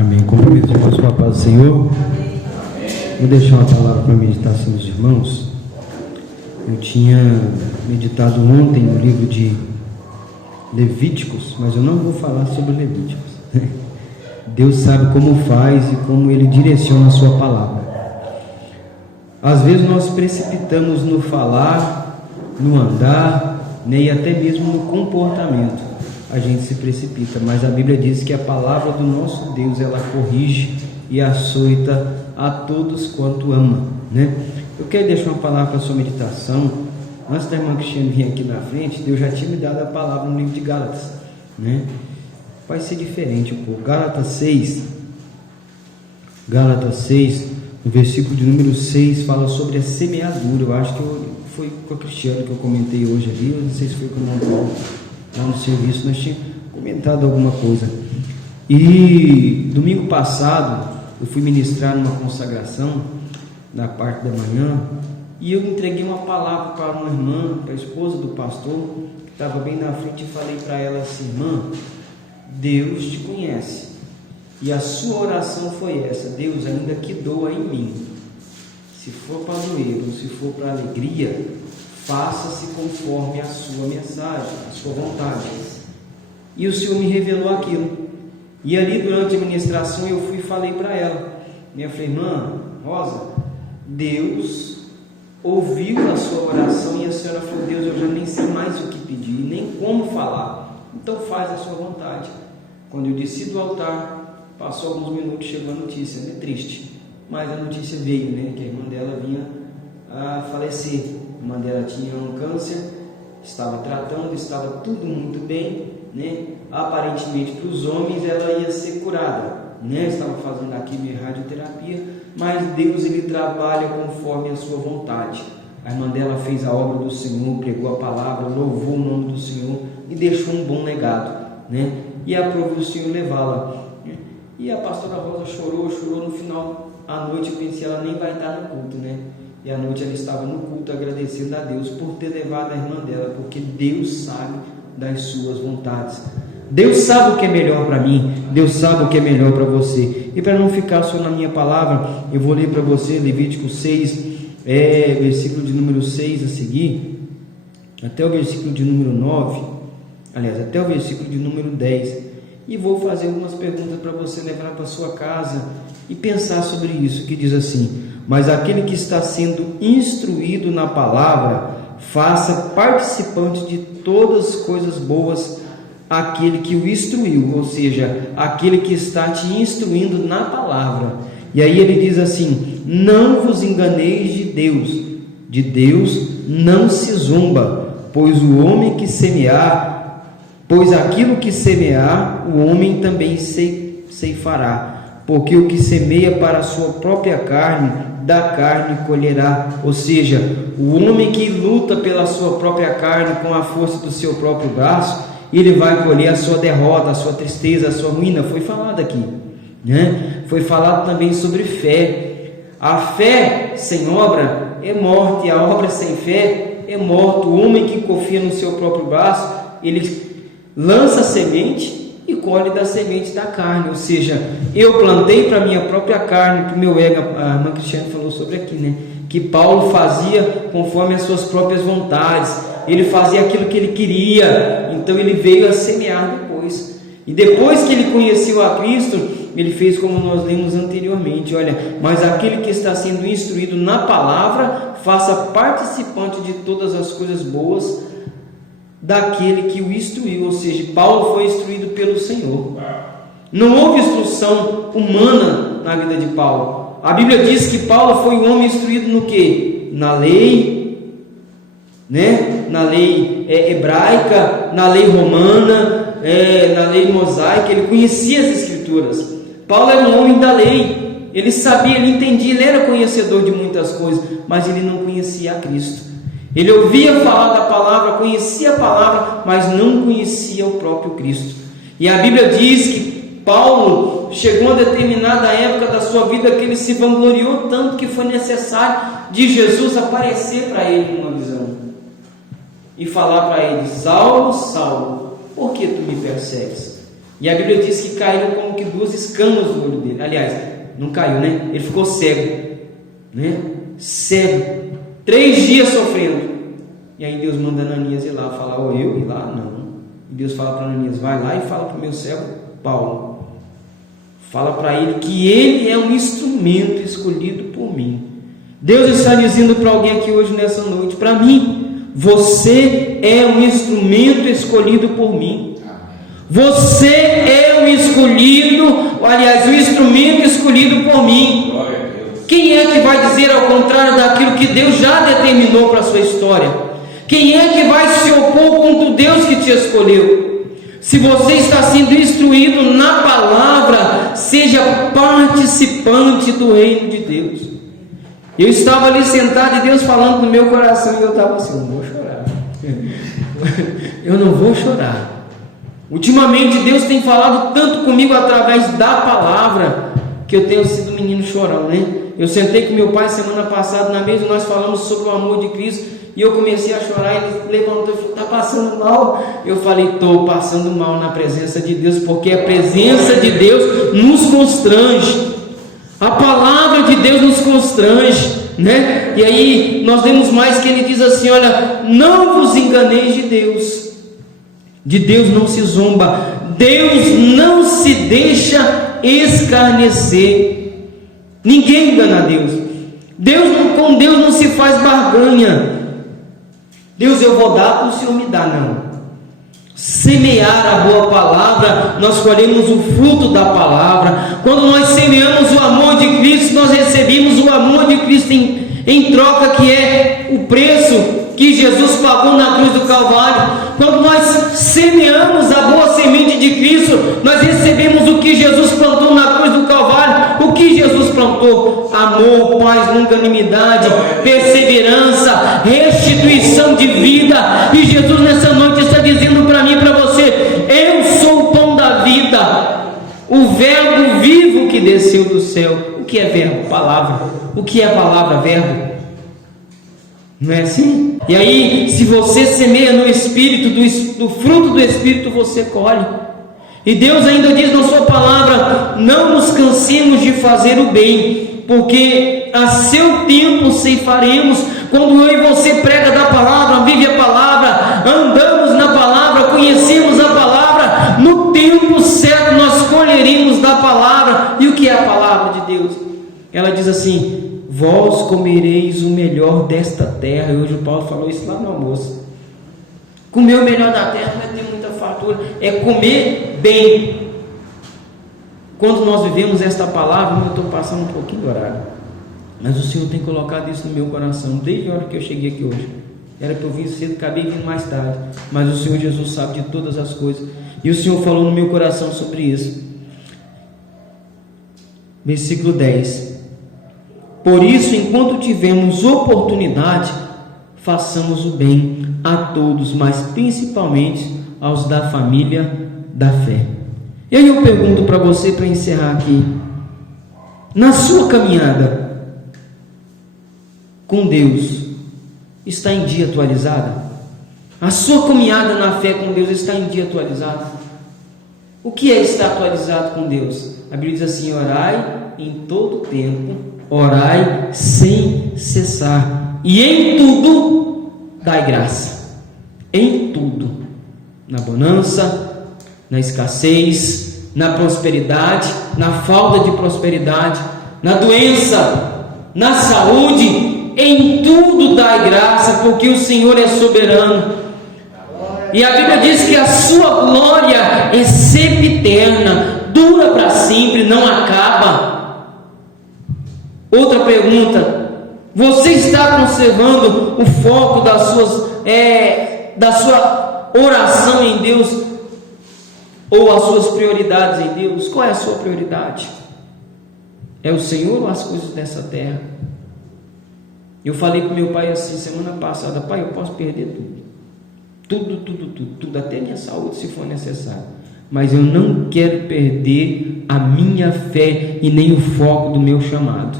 Amém. Cumprimento os irmãos com a paz do Senhor. Vou deixar uma palavra para a meditação dos irmãos. Eu tinha meditado ontem no livro de Levíticos, mas eu não vou falar sobre Levíticos. Deus sabe como faz e como Ele direciona a sua palavra. Às vezes nós precipitamos no falar, no andar, né, e até mesmo no comportamento. A gente se precipita, mas a Bíblia diz que a palavra do nosso Deus, ela corrige e açoita a todos quanto ama, né? Eu quero deixar uma palavra para a sua meditação. Antes da irmã Cristiane vir aqui na frente, Deus já tinha me dado a palavra no livro de Gálatas, né? Vai ser diferente um pouco. Gálatas 6, no versículo de número 6, fala sobre a semeadura. Eu acho que foi com a Cristiane que eu comentei hoje ali, eu não sei se foi com o irmão Paulo. Lá no serviço nós tínhamos comentado alguma coisa. E domingo passado eu fui ministrar numa consagração na parte da manhã, e eu entreguei uma palavra para uma irmã, para a esposa do pastor, que estava bem na frente, e falei para ela assim: irmã, Deus te conhece, e a sua oração foi essa: Deus, ainda que doa em mim, se for para doer ou se for para alegria, faça-se conforme a sua mensagem, a sua vontade. E o Senhor me revelou aquilo. E ali durante a ministração eu fui e falei para ela. Eu falei: irmã Rosa, Deus ouviu a sua oração. E a senhora falou: Deus, eu já nem sei mais o que pedir, nem como falar, então faz a sua vontade. Quando eu desci do altar, passou alguns minutos, chegou a notícia, né? Triste, mas a notícia veio, né? Que a irmã dela vinha a falecer. A irmã dela tinha um câncer, estava tratando, estava tudo muito bem, né? Aparentemente para os homens ela ia ser curada, né? Estava fazendo a quimio e radioterapia, mas Deus, ele trabalha conforme a sua vontade. A irmã dela fez a obra do Senhor, pregou a palavra, louvou o nome do Senhor e deixou um bom legado, né? E aprove o Senhor levá-la. E a pastora Rosa chorou no final à noite. Eu pensei, ela nem vai estar no culto, né? E à noite ela estava no culto agradecendo a Deus por ter levado a irmã dela, porque Deus sabe das suas vontades. Deus sabe o que é melhor para mim, Deus sabe o que é melhor para você. E para não ficar só na minha palavra, eu vou ler para você Levítico 6, versículo de número 6 a seguir, até o versículo de número 9, aliás, até o versículo de número 10. E vou fazer algumas perguntas para você levar para sua casa e pensar sobre isso, que diz assim: mas aquele que está sendo instruído na palavra, faça participante de todas as coisas boas aquele que o instruiu, ou seja, aquele que está te instruindo na palavra. E aí ele diz assim: não vos enganeis de Deus não se zomba, pois o homem que semear, pois aquilo que semear, o homem também ceifará, porque o que semeia para a sua própria carne, da carne colherá. Ou seja, o homem que luta pela sua própria carne com a força do seu próprio braço, ele vai colher a sua derrota, a sua tristeza, a sua ruína. Foi falado aqui, né? Foi falado também sobre fé. A fé sem obra é morte, e a obra sem fé é morte. O homem que confia no seu próprio braço, ele lança a semente e colhe da semente da carne. Ou seja, eu plantei para a minha própria carne, para o meu ego. A irmã Cristiane falou sobre aqui, né? Que Paulo fazia conforme as suas próprias vontades, ele fazia aquilo que ele queria, então ele veio a semear depois. E depois que ele conheceu a Cristo, ele fez como nós lemos anteriormente: olha, mas aquele que está sendo instruído na palavra, faça participante de todas as coisas boas daquele que o instruiu. Ou seja, Paulo foi instruído pelo Senhor. Não houve instrução humana na vida de Paulo. A Bíblia diz que Paulo foi um homem instruído no quê? Na lei, né? Na lei hebraica, na lei romana, na lei mosaica. Ele conhecia as Escrituras. Paulo era um homem da lei. Ele sabia, ele entendia, ele era conhecedor de muitas coisas, mas ele não conhecia a Cristo. Ele ouvia falar da palavra, conhecia a palavra, mas não conhecia o próprio Cristo. E a Bíblia diz que Paulo chegou a determinada época da sua vida que ele se vangloriou tanto que foi necessário de Jesus aparecer para ele numa visão e falar para ele: Saulo, Saulo, por que tu me persegues? E a Bíblia diz que caíram como que 2 escamas do olho dele. Aliás, não caiu, né? Ele ficou cego, né? Cego, 3 dias sofrendo. E aí Deus manda Ananias ir lá falar, eu ir lá? Não. E Deus fala para Ananias, vai lá e fala para o meu servo Paulo. Fala para ele que ele é um instrumento escolhido por mim. Deus está dizendo para alguém aqui hoje nessa noite, para mim, você é um instrumento escolhido por mim. Você é o escolhido, aliás, o instrumento escolhido por mim. Quem é que vai dizer ao contrário daquilo que Deus já determinou para a sua história? Quem é que vai se opor contra o Deus que te escolheu? Se você está sendo instruído na palavra, seja participante do reino de Deus. Eu estava ali sentado e Deus falando no meu coração, e eu estava assim, não vou chorar. Eu não vou chorar. Ultimamente Deus tem falado tanto comigo através da palavra, que eu tenho sido menino chorão, né? Eu sentei com meu pai semana passada na mesa, nós falamos sobre o amor de Cristo, e eu comecei a chorar. Ele levantou e falou, está passando mal? Eu falei, estou passando mal na presença de Deus, porque a presença de Deus nos constrange, a palavra de Deus nos constrange, né? E aí nós vemos mais que ele diz assim, olha, não vos enganeis de Deus. De Deus não se zomba, Deus não se deixa escarnecer. Ninguém engana Deus. Com Deus não se faz barganha. Deus, eu vou dar, o Senhor me dá, não. Semear a boa palavra, nós colhemos o fruto da palavra. Quando nós semeamos o amor de Cristo, nós recebemos o amor de Cristo em troca, que é o preço que Jesus pagou na cruz do Calvário. Quando nós semeamos a boa semente de Cristo, nós recebemos o que Jesus plantou na cruz do Calvário. O que Jesus plantou? Amor, paz, longanimidade, perseverança, restituição de vida. E Jesus nessa noite está dizendo para mim e para você, eu sou o pão da vida, o verbo vivo que desceu do céu. O que é verbo? Palavra. O que é palavra? Verbo. Não é assim? E aí, se você semeia no Espírito, do fruto do Espírito você colhe. E Deus ainda diz na sua palavra, não nos cansemos de fazer o bem, porque a seu tempo ceifaremos. Quando eu e você prega da palavra, vive a palavra, andamos na palavra, conhecemos a palavra, no tempo certo nós colheremos da palavra. E o que é a palavra de Deus? Ela diz assim, vós comereis o melhor desta terra. E hoje o Paulo falou isso lá no almoço. Comer o melhor da terra não é ter muita fartura, é comer bem. Quando nós vivemos esta palavra, eu estou passando um pouquinho do horário, mas o Senhor tem colocado isso no meu coração desde a hora que eu cheguei aqui hoje. Era para eu vir cedo, acabei vindo mais tarde, mas o Senhor Jesus sabe de todas as coisas, e o Senhor falou no meu coração sobre isso. Versículo 10: por isso, enquanto tivermos oportunidade, façamos o bem a todos, mas principalmente aos da família da fé. E aí eu pergunto para você, para encerrar aqui, na sua caminhada com Deus, está em dia atualizada? A sua caminhada na fé com Deus está em dia atualizada? O que é estar atualizado com Deus? A Bíblia diz assim, orai em todo tempo, orai sem cessar, e em tudo dai graça. Em tudo, na bonança, na escassez, na prosperidade, na falta de prosperidade, na doença, na saúde, em tudo dai graça, porque o Senhor é soberano. E a Bíblia diz que a sua glória é sempiterna, dura para sempre, não acaba. Outra pergunta: você está conservando o foco da sua oração em Deus, ou as suas prioridades em Deus? Qual é a sua prioridade? É o Senhor ou as coisas dessa terra? Eu falei com meu pai assim semana passada: pai, eu posso perder tudo, até minha saúde se for necessário, mas eu não quero perder a minha fé e nem o foco do meu chamado.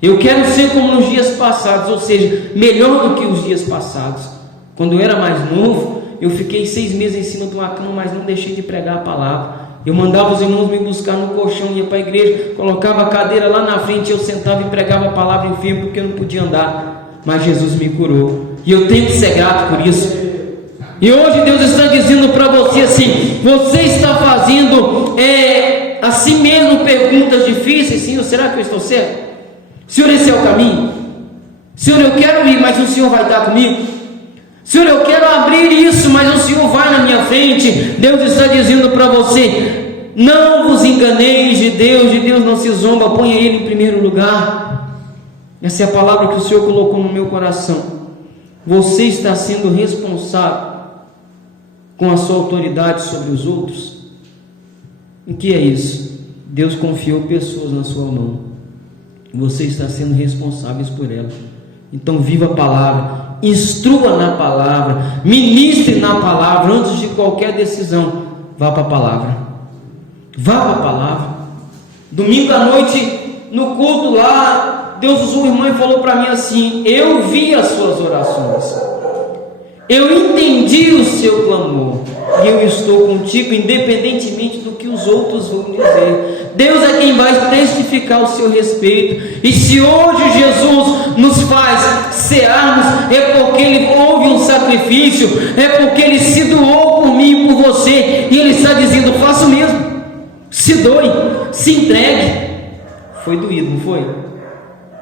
Eu quero ser como nos dias passados, ou seja, melhor do que os dias passados. Quando eu era mais novo, eu fiquei 6 meses em cima de uma cama, mas não deixei de pregar a palavra. Eu mandava os irmãos me buscar no colchão, ia para a igreja, colocava a cadeira lá na frente, eu sentava e pregava a palavra enfermo, porque eu não podia andar, mas Jesus me curou, e eu tenho que ser grato por isso. E hoje Deus está dizendo para você assim: você está fazendo a si mesmo perguntas difíceis. Senhor, será que eu estou certo? Senhor, esse é o caminho? Senhor, eu quero ir, mas o Senhor vai estar comigo? Senhor, eu quero abrir isso, mas o Senhor vai na minha frente. Deus está dizendo para você: não vos enganeis de Deus não se zomba, ponha Ele em primeiro lugar. Essa é a palavra que o Senhor colocou no meu coração. Você está sendo responsável com a sua autoridade sobre os outros? O que é isso? Deus confiou pessoas na sua mão, você está sendo responsável por elas. Então viva a palavra, instrua na palavra, ministre na palavra. Antes de qualquer decisão, vá para a palavra, vá para a palavra. Domingo à noite, no culto lá, Deus usou uma irmã e falou para mim assim: eu vi as suas orações, eu entendi o seu clamor, e eu estou contigo, independentemente do que os outros vão dizer. Deus é quem vai testificar o seu respeito. E se hoje Jesus nos faz cearmos, é porque Ele houve um sacrifício, é porque Ele se doou por mim e por você, e Ele está dizendo: faça o mesmo, se doe, se entregue. Foi doído, não foi?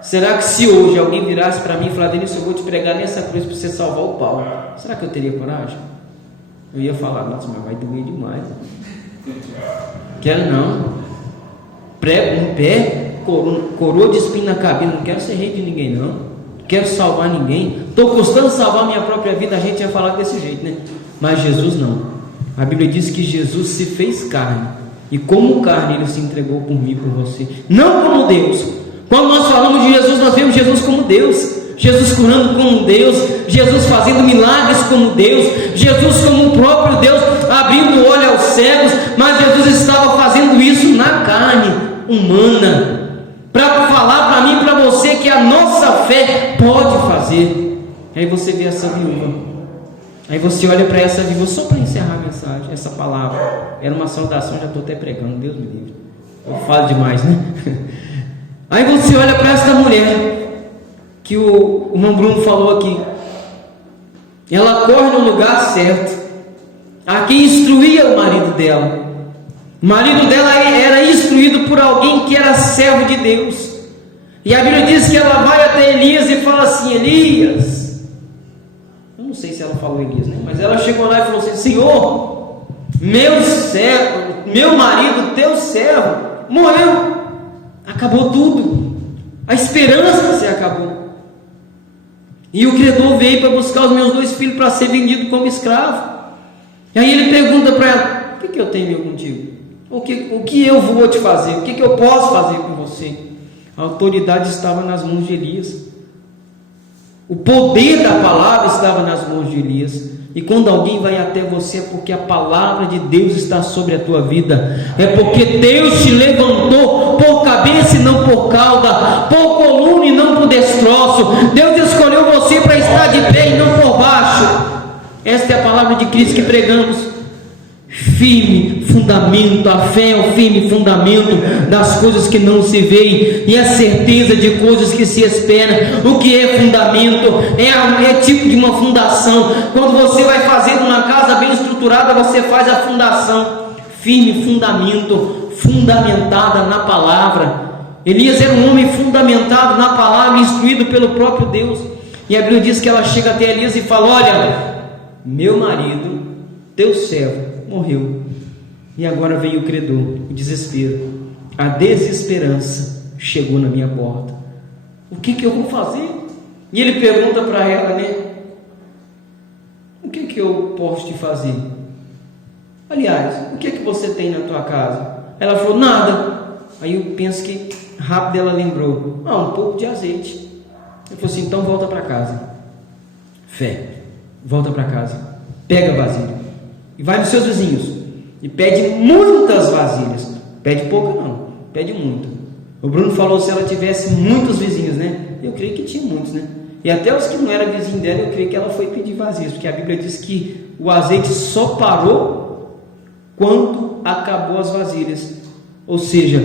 Será que se hoje alguém virasse para mim e falar: Denilson, eu vou te pregar nessa cruz para você salvar o Paulo, será que eu teria coragem? Eu ia falar: nossa, mas vai doer demais. Quero não. Prego um pé, coroa de espinho na cabeça. Não quero ser rei de ninguém, não. Não quero salvar ninguém. Estou custando salvar minha própria vida. A gente ia falar desse jeito, né? Mas Jesus não. A Bíblia diz que Jesus se fez carne, e como carne Ele se entregou por mim e por você, não como Deus. Quando nós falamos de Jesus, nós vemos Jesus como Deus, Jesus curando como Deus, Jesus fazendo milagres como Deus, Jesus como o próprio Deus, abrindo o olho aos cegos. Mas Jesus estava fazendo isso na carne humana, para falar para mim e para você que a nossa fé pode fazer. Aí você vê essa viúva, aí você olha para essa viúva, só para encerrar a mensagem, essa palavra era uma saudação, já estou até pregando, Deus me livre, eu falo demais, né? Aí você olha para essa mulher que o irmão Bruno falou aqui, ela corre no lugar certo, a quem instruía o marido dela. O marido dela era instruído por alguém que era servo de Deus, e a Bíblia diz que ela vai até Elias e fala assim: Elias, eu não sei se ela falou Elias, né? Mas ela chegou lá e falou assim: Senhor, meu servo, meu marido, teu servo, morreu. Acabou tudo, a esperança se acabou, e o credor veio para buscar os meus 2 filhos para ser vendido como escravo. E aí ele pergunta para ela: o que eu tenho contigo? O que eu vou te fazer? O que eu posso fazer com você? A autoridade estava nas mãos de Elias, o poder da palavra estava nas mãos de Elias. E quando alguém vai até você, é porque a palavra de Deus está sobre a tua vida, é porque Deus te levantou por cabeça e não por cauda, por coluna e não por destroço. Deus escolheu você para estar de pé e não por baixo. Esta é a palavra de Cristo que pregamos. Firme fundamento, a fé é o firme fundamento das coisas que não se veem, e a certeza de coisas que se esperam. O que é fundamento? É tipo de uma fundação. Quando você vai fazer uma casa bem estruturada, você faz a fundação. Firme fundamento, fundamentada na palavra. Elias era um homem fundamentado na palavra, instruído pelo próprio Deus. E a Bíblia diz que ela chega até Elias e fala: olha, meu marido, teu servo, morreu, e agora veio o credor, o desespero, a desesperança chegou na minha porta. O que eu vou fazer? E ele pergunta para ela, né? O que eu posso te fazer? Aliás, o que você tem na tua casa? Ela falou: nada. Aí eu penso que rápido ela lembrou: um pouco de azeite. Ele falou assim: então volta para casa. Fé, volta para casa, pega a vasilha e vai nos seus vizinhos e pede muitas vasilhas. Pede pouca não, pede muito. O Bruno falou se ela tivesse muitos vizinhos, né? Eu creio que tinha muitos, né? E até os que não eram vizinhos dela, eu creio que ela foi pedir vasilhas, porque a Bíblia diz que o azeite só parou quando acabou as vasilhas. Ou seja,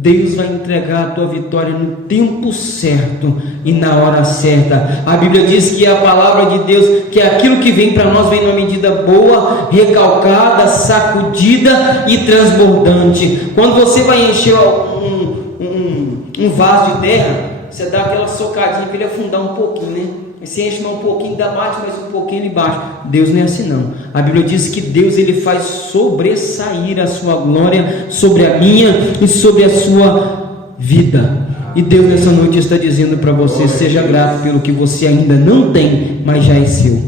Deus vai entregar a tua vitória no tempo certo e na hora certa. A Bíblia diz que a palavra de Deus, que aquilo que vem para nós vem numa medida boa, recalcada, sacudida e transbordante. Quando você vai encher um vaso de terra, você dá aquela socadinha para ele afundar um pouquinho, né? Você enche mais um pouquinho, dá bate mais um pouquinho ele baixa. Deus não é assim não. A Bíblia diz que Deus ele faz sobressair a sua glória sobre a minha e sobre a sua vida. E Deus nessa noite está dizendo para você: seja grato pelo que você ainda não tem, mas já é seu.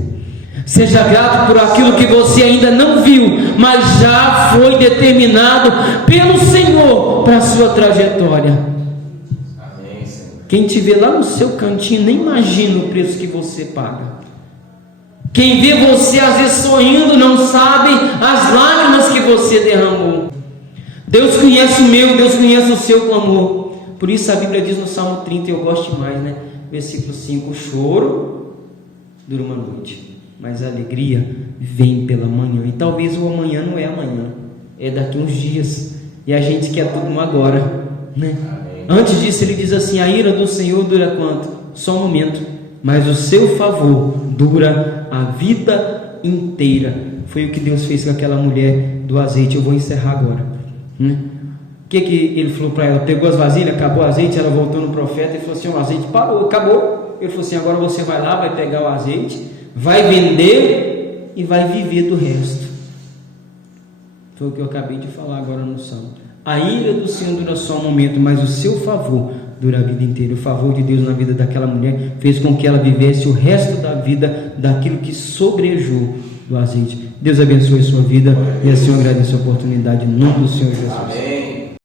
Seja grato por aquilo que você ainda não viu, mas já foi determinado pelo Senhor para a sua trajetória. Quem te vê lá no seu cantinho nem imagina o preço que você paga. Quem vê você às vezes sorrindo não sabe as lágrimas que você derramou. Deus conhece o meu, Deus conhece o seu clamor. Por isso a Bíblia diz no Salmo 30, eu gosto demais, né? Versículo 5: o choro dura uma noite, mas a alegria vem pela manhã. E talvez o amanhã não é amanhã, é daqui uns dias. E a gente quer tudo no agora, né? Antes disso ele diz assim: a ira do Senhor dura quanto? Só um momento, mas o seu favor dura a vida inteira. Foi o que Deus fez com aquela mulher do azeite. Eu vou encerrar agora, né? O que ele falou para ela? Pegou as vasilhas, acabou o azeite, ela voltou no profeta e falou assim: o azeite parou, acabou. Ele falou assim: agora você vai lá, vai pegar o azeite, vai vender e vai viver do resto. Foi o que eu acabei de falar agora no Salmo. A ira do Senhor dura só um momento, mas o seu favor dura a vida inteira. O favor de Deus na vida daquela mulher fez com que ela vivesse o resto da vida daquilo que sobrejou do azeite. Deus abençoe a sua vida e assim eu agradeço a oportunidade em nome do Senhor Jesus. Amém.